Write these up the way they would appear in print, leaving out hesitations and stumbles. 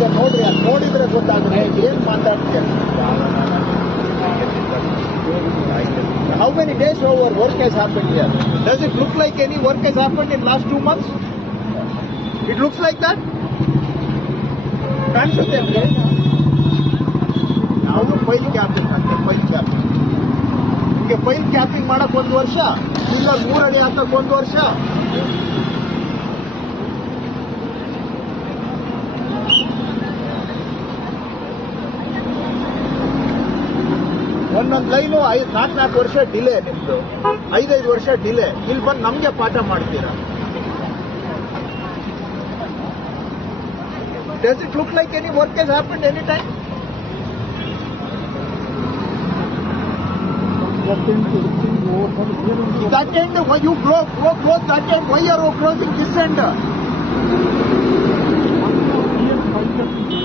ಈಗ ನೋಡ್ರಿ, ಅದು ನೋಡಿದ್ರೆ ಗೊತ್ತಾಗುತ್ತೆ ಏನ್ ಮಾತಾಡ್ತೀಯ. How many days over work has happened here? Does it look like any work has happened in last 2 months? It looks like that? ಕಾಣಿಸುತ್ತೆ ಅಂದ್ರೆ ಯಾವುದು ಫೈಲ್ ಕ್ಯಾಪಿಂಗ್ ಅಂತ, ಫೈಲ್ ಕ್ಯಾಪಿಂಗ್. ನಿಮಗೆ ಫೈಲ್ ಕ್ಯಾಪಿಂಗ್ ಮಾಡಕ್ 1 ವರ್ಷ, ಇಲ್ಲ 3 ಅಡಿ ಹಾಕಕ್ 1 ವರ್ಷ. ಒಂದೊಂದು ಲೈನು 4 ವರ್ಷ ಡಿಲೇ, ನಿಮ್ದು 5 ವರ್ಷ ಡಿಲೇ. ಇಲ್ಲಿ ಬಂದು ನಮ್ಗೆ ಪಾಠ ಮಾಡ್ತೀರಾ? Does it look like any work has happened any time? That end, why you close that end? Why you are closing this end?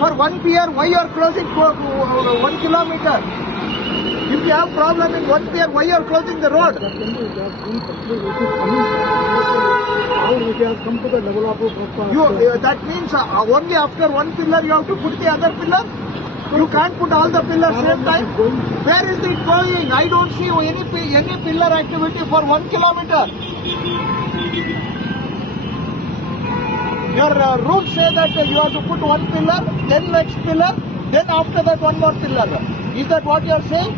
For 1 pier, why you are closing 1 kilometer? If you have problem in 1 pier, why you are closing the road? It has come to the level of that means only after 1 pillar you have to put the other pillar? You can't put all the pillars same time? Where is it going? I don't see any pillar activity for 1 kilometer. Your rules say that you have to put 1 pillar, then next pillar, then after that 1 more pillar. Is that what you are saying?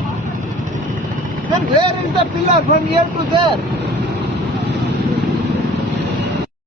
Then where is the pillar from here to there?